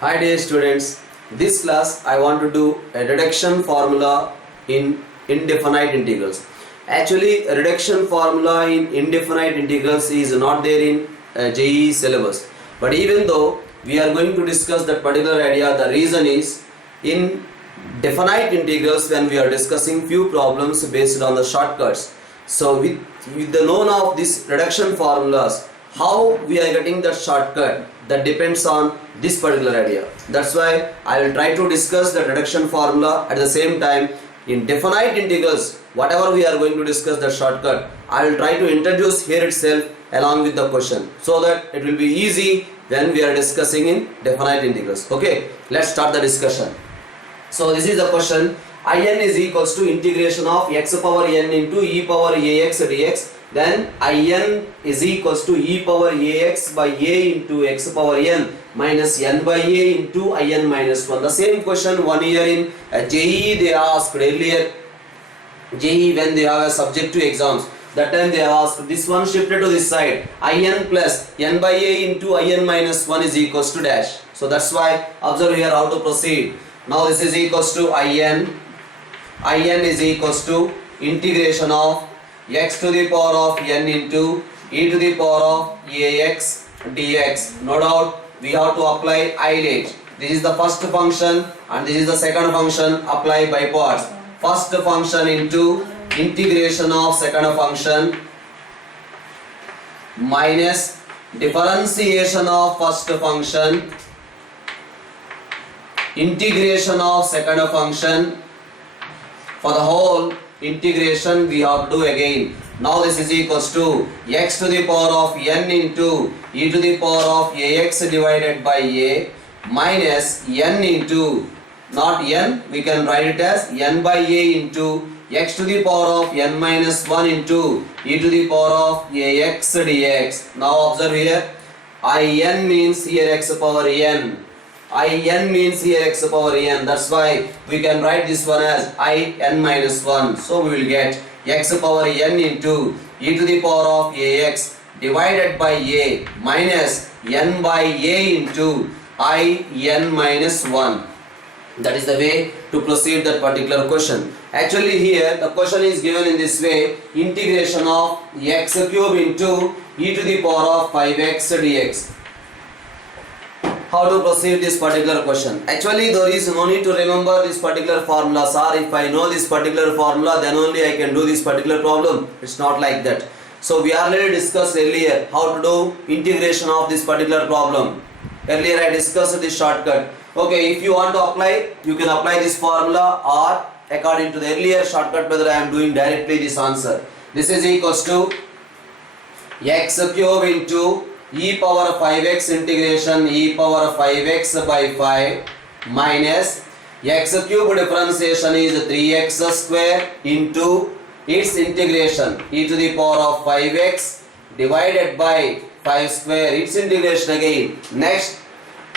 Hi dear students, this class I want to do a reduction formula in indefinite integrals. Actually, a reduction formula in indefinite integrals is not there in JEE syllabus. But even though we are going to discuss that particular idea, the reason is in definite integrals when we are discussing few problems based on the shortcuts. So with the known of these reduction formulas, how we are getting that shortcut, that depends on this particular idea. That's why I will try to discuss the reduction formula at the same time in definite integrals. Whatever we are going to discuss the shortcut, I will try to introduce here itself along with the question, so that it will be easy when we are discussing in definite integrals. Okay, let's start the discussion. So this is the question. In is equals to integration of x power n into e power ax dx. Then in is equals to e power ax by a into x power n minus n by a into in minus 1. The same question 1 year in JEE they asked earlier. JEE when they have a subjective exams, that time they have asked this one shifted to this side. In plus n by a into in minus 1 is equals to dash. So that's why observe here how to proceed. Now this is equals to in is equals to integration of x to the power of n into e to the power of ax dx. No doubt we have to apply ILATE. This is the first function and this is the second function. Apply by parts. First function into integration of second function minus differentiation of first function, integration of second function. For the whole integration we have to do again. Now this is equals to x to the power of n into e to the power of ax divided by a minus n into, not n, we can write it as n by a into x to the power of n minus 1 into e to the power of ax dx. Now observe here, in means here x power n. In means here x power n. That's why we can write this one as in minus 1. So we will get x power n into e to the power of ax divided by a minus n by a into in minus 1. That is the way to proceed that particular question. Actually here the question is given in this way: integration of x cube into e to the power of 5x dx. How to proceed this particular question? Actually there is no need to remember this particular formula. Sir, if I know this particular formula then only I can do this particular problem. It's not like that. So we already discussed earlier how to do integration of this particular problem. Earlier I discussed this shortcut. Okay, if you want to apply, you can apply this formula, or according to the earlier shortcut method I am doing directly this answer. This is equals to x cube into e power 5x integration e power 5x by 5 minus x cube differentiation is 3x square into its integration e to the power of 5x divided by 5 square, its integration again. Next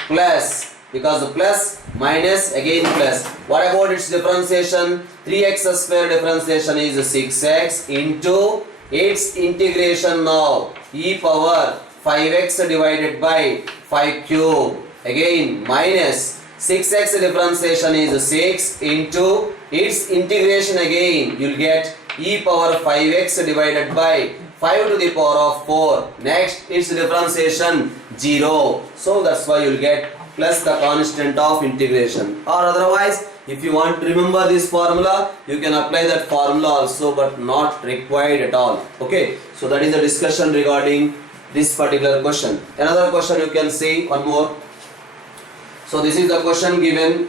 plus, because the plus minus again plus. What about its differentiation? 3x square differentiation is 6x into its integration now e power 5x divided by 5 cube, again minus 6x differentiation is 6 into its integration again, you will get e power 5x divided by 5 to the power of 4. Next its differentiation 0. So that's why you will get plus the constant of integration. Or otherwise if you want to remember this formula, you can apply that formula also, but not required at all. Okay, so that is the discussion regarding this particular question. Another question you can see, one more. So this is the question given.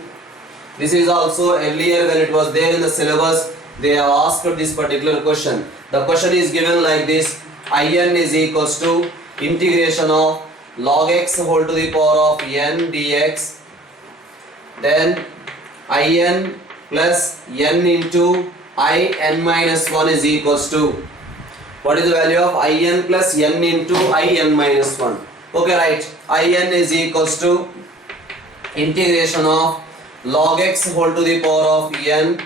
This is also earlier when it was there in the syllabus, they have asked this particular question. The question is given like this: in is equals to integration of log x whole to the power of n dx. Then in plus n into in minus 1 is equals to, what is the value of in plus n into in minus 1? Okay, right. In is equals to integration of log x whole to the power of n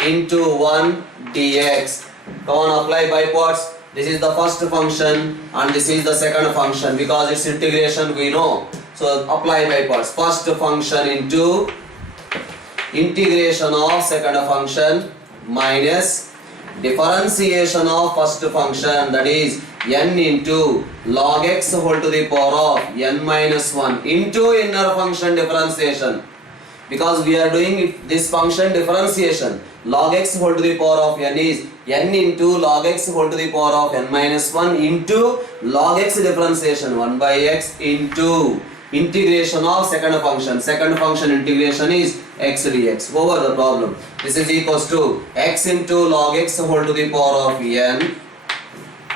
into 1 dx. Come on, apply by parts. This is the first function and this is the second function. Because its integration we know So apply by parts. First function into integration of second function minus differentiation of first function, that is n into log x whole to the power of n minus 1 into inner function differentiation, because we are doing this function differentiation. Log x whole to the power of n is n into log x whole to the power of n minus 1 into log x differentiation 1 by x into integration of second function. Second function integration is x dx over the problem. This is equals to x into log x whole to the power of n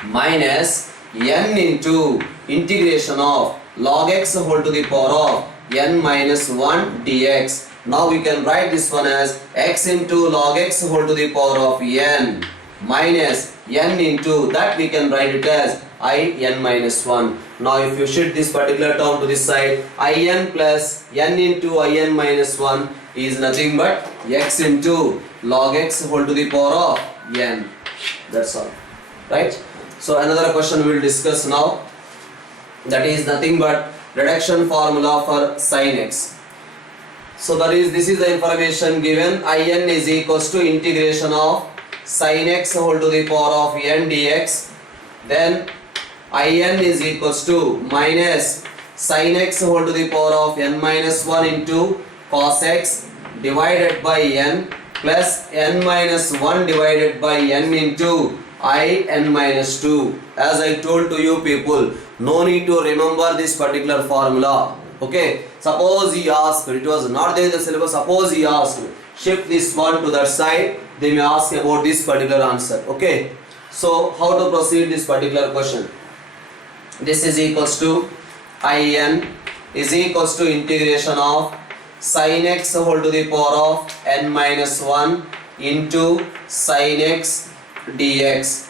minus n into integration of log x whole to the power of n minus 1 dx. Now we can write this one as x into log x whole to the power of n minus n into, that we can write it as I n minus 1. Now if you shift this particular term to this side, I n plus n into I n minus 1 is nothing but x into log x whole to the power of n. That's all. Right? So another question we will discuss now, that is nothing but reduction formula for sin x. So that is, this is the information given. In is equals to integration of sin x whole to the power of n dx. Then In is equals to minus sin x whole to the power of n minus 1 into cos x divided by n plus n minus 1 divided by n into I n minus 2. As I told to you people, no need to remember this particular formula. Okay, suppose he asked, it was not there in the syllabus, suppose he asked, shift this one to that side, they may ask about this particular answer. Okay, so how to proceed this particular question? This is equals to In is equals to integration of sin x whole to the power of n minus 1 into sin x dx.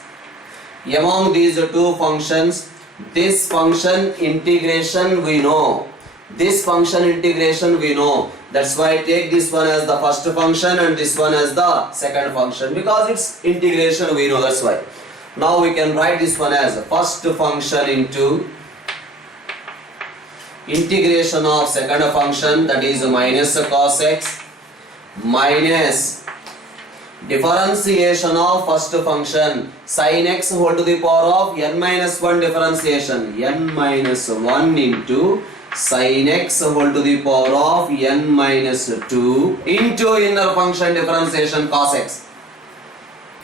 Among these two functions, this function integration we know. This function integration we know. That's why I take this one as the first function and this one as the second function, because it's integration we know, that's why. Now we can write this one as first function into integration of second function, that is minus cos x minus differentiation of first function sin x whole to the power of n minus 1 differentiation, n minus 1 into sin x whole to the power of n minus 2 into inner function differentiation cos x.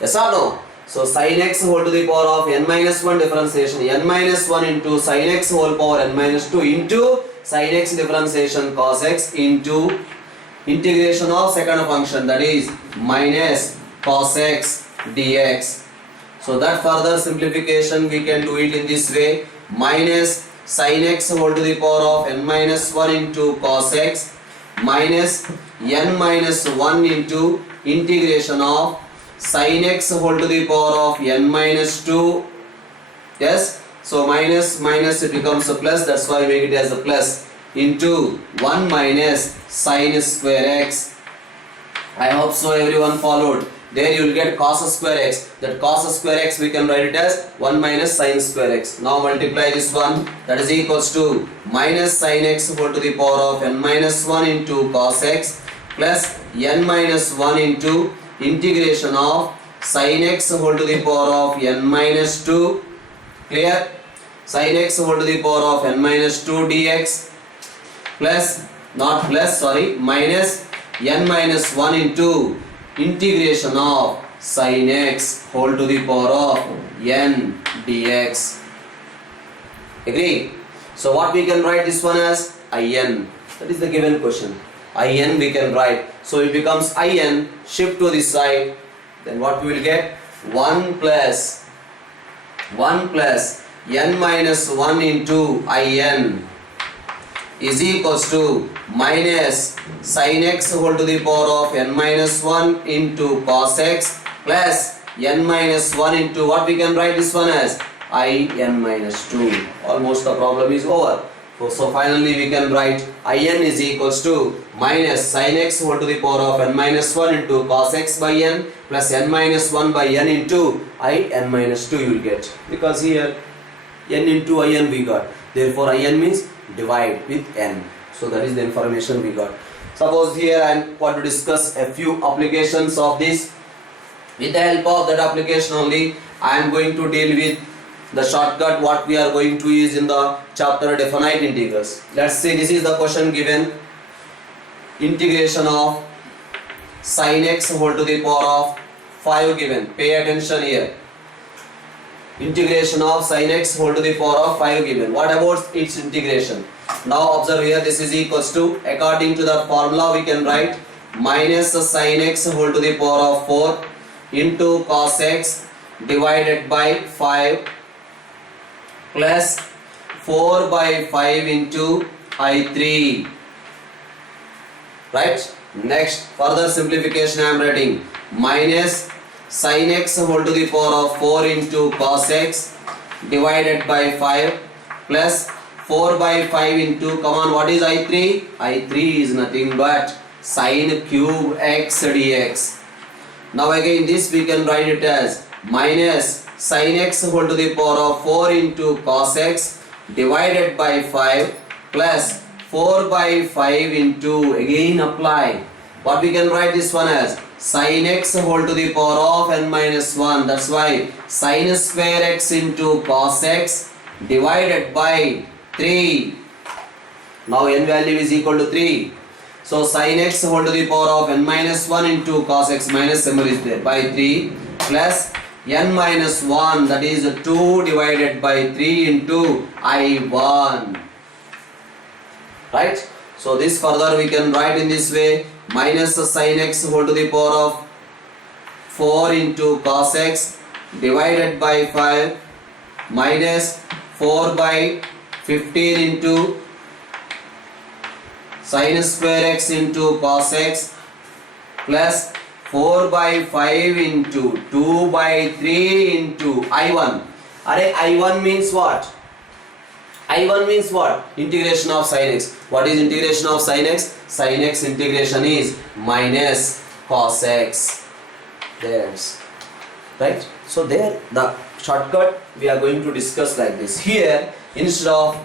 Yes or no? So sin x whole to the power of n minus 1 differentiation, n minus 1 into sin x whole power n minus 2 into sin x differentiation cos x into integration of second function, that is minus cos x dx. So that further simplification we can do it in this way, minus sin x whole to the power of n minus 1 into cos x minus n minus 1 into integration of sin x whole to the power of n minus 2. Yes, so minus it becomes a plus, that's why we make it as a plus, into 1 minus sin square x. I hope so everyone followed. There you will get cos square x. That cos square x we can write it as 1 minus sin square x. Now multiply this one, that is equals to minus sin x whole to the power of n minus 1 into cos x plus n minus 1 into integration of sin x whole to the power of n minus 2. Clear? Sin x whole to the power of n minus 2 dx plus, not plus, sorry, minus n minus 1 into integration of sin x whole to the power of n dx. Agree? So what we can write this one as In. That is the given question. In we can write. So it becomes In, shift to this side, then what we will get? 1 plus n minus 1 into In is equals to minus sin x whole to the power of n minus 1 into cos x plus n minus 1 into, what we can write this one as In minus 2. Almost the problem is over. So finally we can write In is equals to minus sin x whole to the power of n minus 1 into cos x by n plus n minus 1 by n into In minus 2 you will get, because here n into In we got. Therefore In means divide with n. So that is the information we got. Suppose here I want to discuss a few applications of this. With the help of that application only, I am going to deal with the shortcut what we are going to use in the chapter definite integrals. Let's see, this is the question given. Integration of sin x whole to the power of 5 given. Pay attention here. Integration of sin x whole to the power of 5 given. What about its integration? Now observe here, this is equals to, according to the formula we can write minus sin x whole to the power of 4 into cos x divided by 5 plus 4 by 5 into I3. Right? Next, further simplification I am writing minus sin x whole to the power of 4 into cos x divided by 5 plus 4 by 5 into, come on, what is I3? I3 is nothing but sin cube x dx. Now again this we can write it as minus sin x whole to the power of 4 into cos x divided by 5 plus 4 by 5 into, again apply. What we can write this one as sin x whole to the power of n minus 1. That's why sin square x into cos x divided by 3. Now n value is equal to 3. So sin x whole to the power of n minus 1 into cos x, minus symbol is there, by 3 plus n minus 1, that is 2 divided by 3 into I1. Right? So this further we can write in this way, minus sin x whole to the power of 4 into cos x divided by 5 minus 4 by 15 into sin square x into cos x plus 4 by 5 into 2 by 3 into I1. I1 means what? I1 means what? Integration of sin x. What is integration of sin x? Sin x integration is minus cos x. There's right. So there the shortcut we are going to discuss like this. Here instead of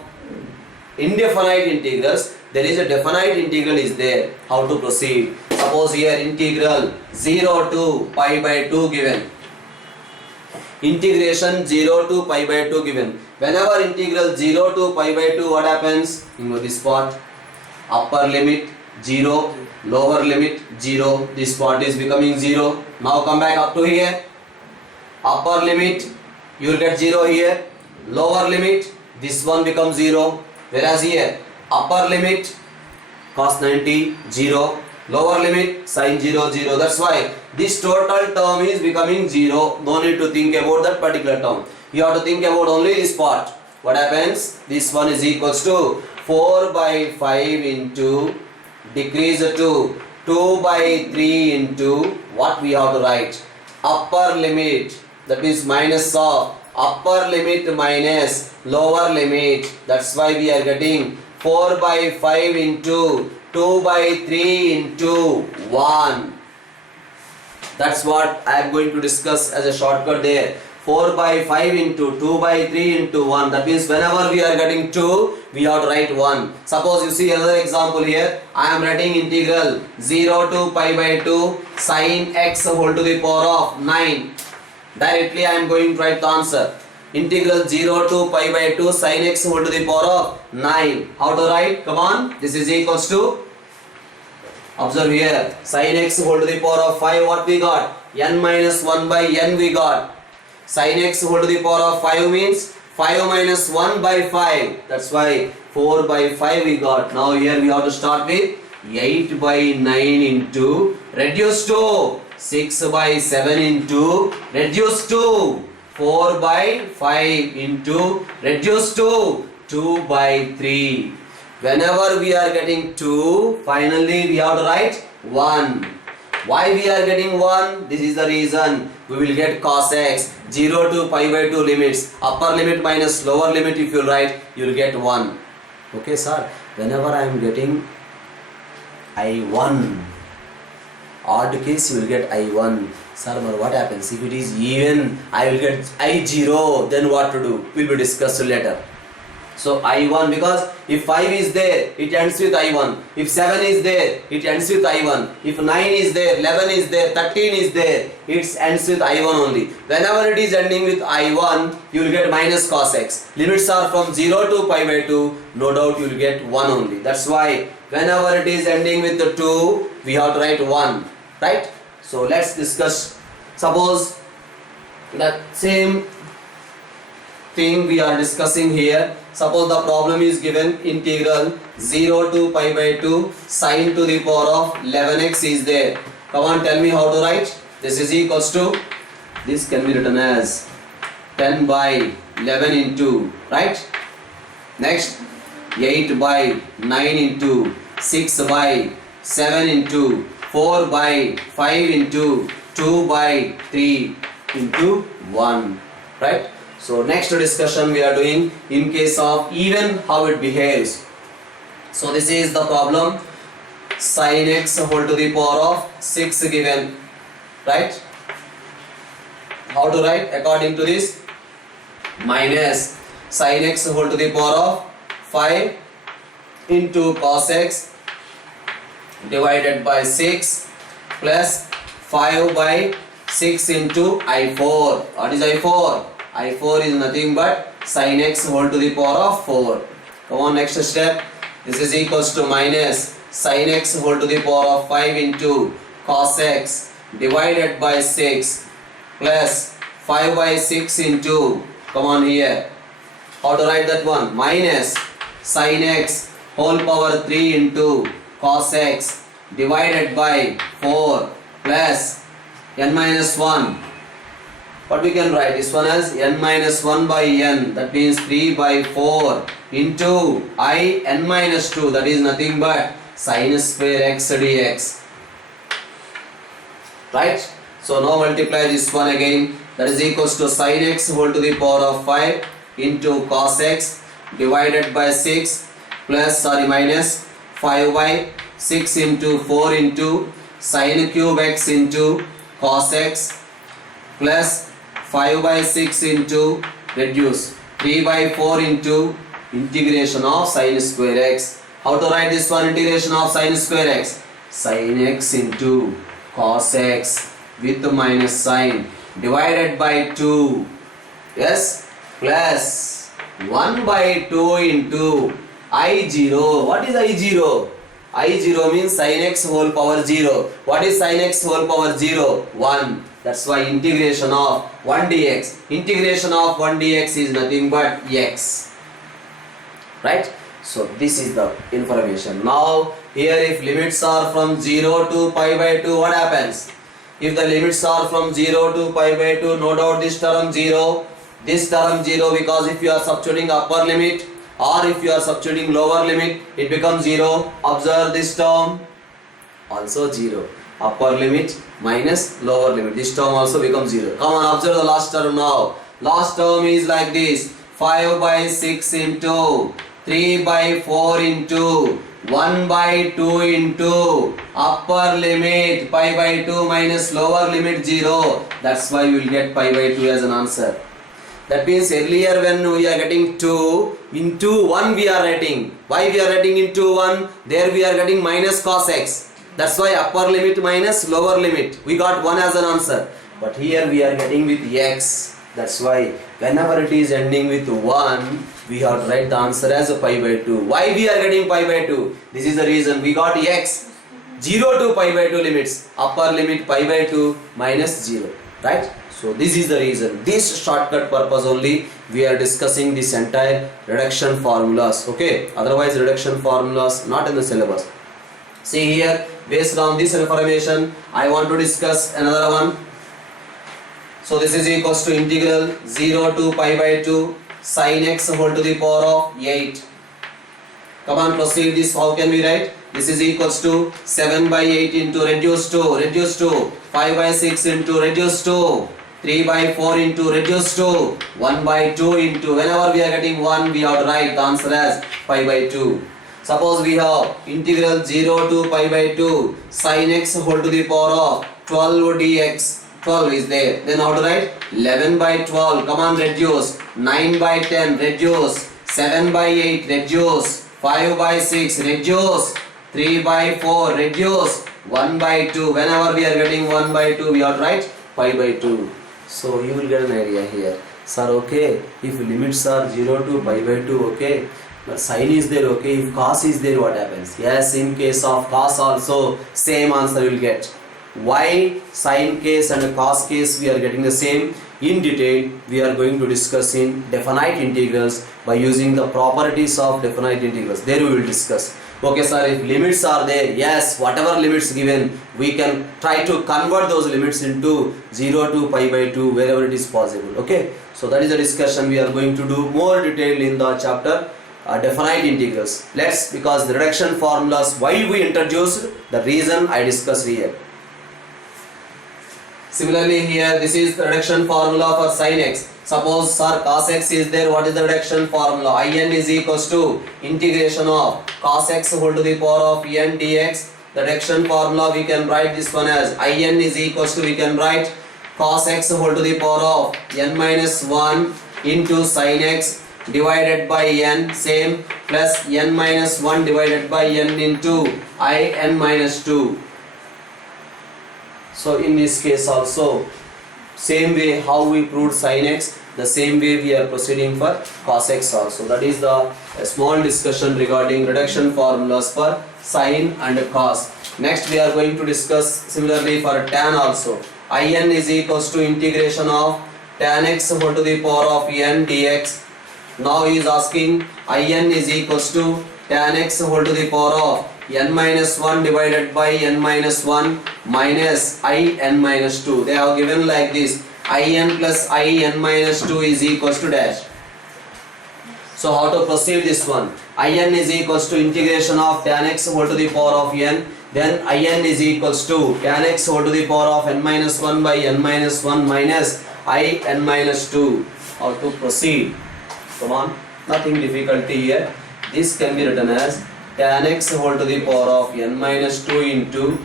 indefinite integrals, there is a definite integral is there. How to proceed? Suppose here integral 0 to pi by 2 given. Integration 0 to pi by 2 given. Whenever integral 0 to pi by 2, what happens? In this part, upper limit 0, lower limit 0. This part is becoming 0. Now come back up to here. Upper limit, you will get 0 here. Lower limit, this one becomes 0. Whereas here, upper limit cos 90, 0. Lower limit sin 0, 0. That's why this total term is becoming 0. No need to think about that particular term. You have to think about only this part. What happens? This one is equals to 4 by 5 into decrease to 2 by 3 into what we have to write? Upper limit, that is minus of upper limit minus lower limit. That's why we are getting 4 by 5 into 2 by 3 into 1. That's what I am going to discuss as a shortcut there. 4 by 5 into 2 by 3 into 1. That means whenever we are getting 2, we have to write 1. Suppose you see another example here. I am writing integral 0 to pi by 2 sin x whole to the power of 9. Directly I am going to write the answer. Integral 0 to pi by 2 sin x whole to the power of 9. How to write? Come on. This is equals to, observe here, sin x whole to the power of 5, what we got? N minus 1 by n we got. Sin x whole to the power of 5 means 5 minus 1 by 5. That's why 4 by 5 we got. Now here we have to start with 8 by 9 into reduce to 6 by 7 into reduce to 4 by 5 into reduce to 2 by 3. Whenever we are getting 2, finally we have to write 1. Why we are getting 1? This is the reason. We will get cos x, 0 to pi by 2 limits, upper limit minus lower limit if you write, you will get 1. Okay sir, whenever I am getting I1, odd case you will get I1. Sir, but what happens if it is even? I will get I0, then what to do? Will be discussed later. So I1, because if 5 is there, it ends with I1. If 7 is there, it ends with I1. If 9 is there, 11 is there, 13 is there, it ends with I1 only. Whenever it is ending with I1, you will get minus cos x. Limits are from 0 to pi by 2, no doubt you will get 1 only. That's why whenever it is ending with the 2, we have to write 1. Right? So let's discuss. Suppose that same thing we are discussing here. Suppose the problem is given integral 0 to pi by 2 sine to the power of 11x is there. Come on, tell me how to write. This is equals to, this can be written as 10 by 11 into, right? Next, 8 by 9 into 6 by 7 into 4 by 5 into 2 by 3 into 1, right? So next discussion we are doing in case of even, how it behaves. So this is the problem, sin x whole to the power of 6 given, right? How to write according to this? Minus sin x whole to the power of 5 into cos x divided by 6 plus 5 by 6 into I4. What is I4? I4 is nothing but sin x whole to the power of 4. Come on, next step. This is equals to minus sin x whole to the power of 5 into cos x divided by 6 plus 5 by 6 into, come on here, how to write that one? Minus sin x whole power 3 into cos x divided by 4 plus n minus 1. What we can write this one as n minus 1 by n, that means 3 by 4 into I n minus 2, that is nothing but sin square x dx, right? So now multiply this one again, that is equals to sin x whole to the power of 5 into cos x divided by 6 plus, minus 5 by 6 into 4 into sin cube x into cos x plus 5 by 6 into, reduce, 3 by 4 into integration of sin square x. How to write this one, integration of sin square x? Sin x into cos x with minus sign divided by 2, yes, plus 1 by 2 into I0. What is I0? I0 means sin x whole power 0. What is sin x whole power 0? 1. That's why integration of 1 dx. Integration of 1 dx is nothing but x. Right? So this is the information. Now here if limits are from 0 to pi by 2, what happens? If the limits are from 0 to pi by 2, no doubt this term 0, this term 0, because if you are substituting upper limit or if you are substituting lower limit, it becomes 0. Observe this term, also 0. Upper limit minus lower limit, this term also becomes 0. Come on, observe the last term now. Last term is like this, 5 by 6 into 3 by 4 into 1 by 2 into upper limit pi by 2 minus lower limit 0. That's why you will get pi by 2 as an answer. That means earlier when we are getting 2, into 1 we are writing. Why we are writing into 1? There we are getting minus cos x. That's why upper limit minus lower limit. We got 1 as an answer. But here we are getting with x. That's why whenever it is ending with 1, we have to write the answer as a pi by 2. Why we are getting pi by 2? This is the reason. We got x. 0 to pi by 2 limits. Upper limit pi by 2 minus 0. Right? So this is the reason. This shortcut purpose only we are discussing this entire reduction formulas. Okay. Otherwise reduction formulas not in the syllabus. See here, based on this information, I want to discuss another one. So this is equals to integral 0 to pi by 2 sin x whole to the power of 8. Come on, proceed this. How can we write? This is equals to 7 by 8 into reduce to 5 by 6 into reduce to 3 by 4 into reduce to 1 by 2 into, whenever we are getting 1, we have to write the answer as pi by 2. Suppose we have integral 0 to pi by 2 sin x whole to the power of 12 dx. 12 is there. Then how to write? 11 by 12. Come on, reduce. 9 by 10. Reduce. 7 by 8 reduce, 5 by 6 reduce, 3 by 4 reduce, 1 by 2. Whenever we are getting 1 by 2, we have to write 5 by 2. So you will get an idea here. Sir, okay, if limits are 0 to pi by 2, okay, but sin is there, okay, if cos is there, what happens? Yes, in case of cos also, same answer you will get. Why sin case and cos case we are getting the same? In detail, we are going to discuss in definite integrals by using the properties of definite integrals. There we will discuss. Okay sir, if limits are there, yes, whatever limits given, we can try to convert those limits into 0 to pi by 2 wherever it is possible. Okay, so that is the discussion we are going to do more detailed in the chapter definite integrals. Let's, because the reduction formulas, why we introduced, the reason I discussed here. Similarly here, this is the reduction formula for sin x. Suppose sir cos x is there, what is the reduction formula? In is equals to integration of cos x whole to the power of n dx. The reduction formula we can write this one as in is equals to, we can write cos x whole to the power of n minus 1 into sin x divided by n, same, plus n minus 1 divided by n into n minus 2. So in this case also, same way how we proved sin x, the same way we are proceeding for cos x also. That is the small discussion regarding reduction formulas for sin and cos. Next we are going to discuss similarly for tan also. In is equals to integration of tan x whole to the power of n dx. Now he is asking in is equals to tan x whole to the power of n minus 1 divided by n minus 1 minus n minus 2. They have given like this, in plus n minus 2 is equals to dash. So how to proceed this one? In is equals to integration of tan x whole to the power of n, then in is equals to tan x whole to the power of n minus 1 by n minus 1 minus n minus 2. How to proceed? Come on, nothing difficulty here. This can be written as tan x whole to the power of n minus 2 into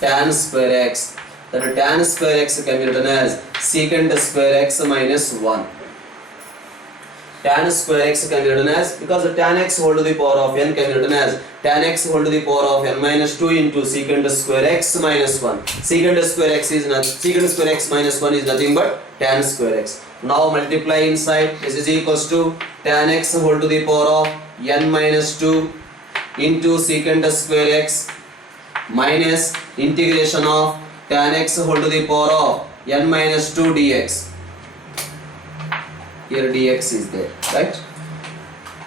tan square x. That tan square x can be written as secant square x minus 1. Tan square x can be written as, because the tan x whole to the power of n can be written as tan x whole to the power of n minus 2 into secant square x minus 1. Secant square x is not, secant square x minus 1 is nothing but tan square x. Now multiply inside, this is equals to tan x whole to the power of n minus 2 into secant square x minus integration of tan x whole to the power of n minus 2 dx. Here dx is there, right?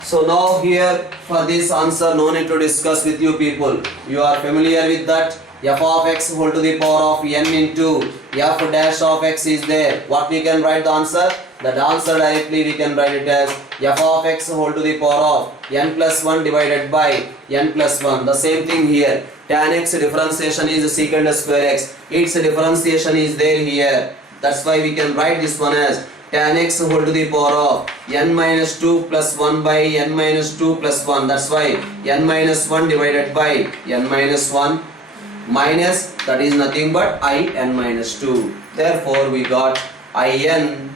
So now here for this answer, no need to discuss with you people. You are familiar with that. F of x whole to the power of n into f dash of x is there. What we can write the answer? That answer directly we can write it as f of x whole to the power of n plus 1 divided by n plus 1. The same thing here. Tan x differentiation is secant square x. Its differentiation is there here. That's why we can write this one as tan x whole to the power of n minus 2 plus 1 by n minus 2 plus 1. That's why n minus 1 divided by n minus 1 minus, that is nothing but n minus 2. Therefore we got in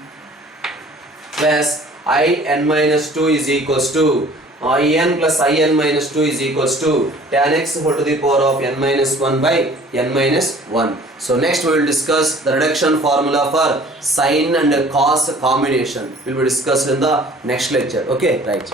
plus in minus 2 is equals to in plus in minus 2 is equals to tan x whole to the power of n minus 1 by n minus 1. So next we will discuss the reduction formula for sin and cos combination. Will be discussed in the next lecture. Okay, right.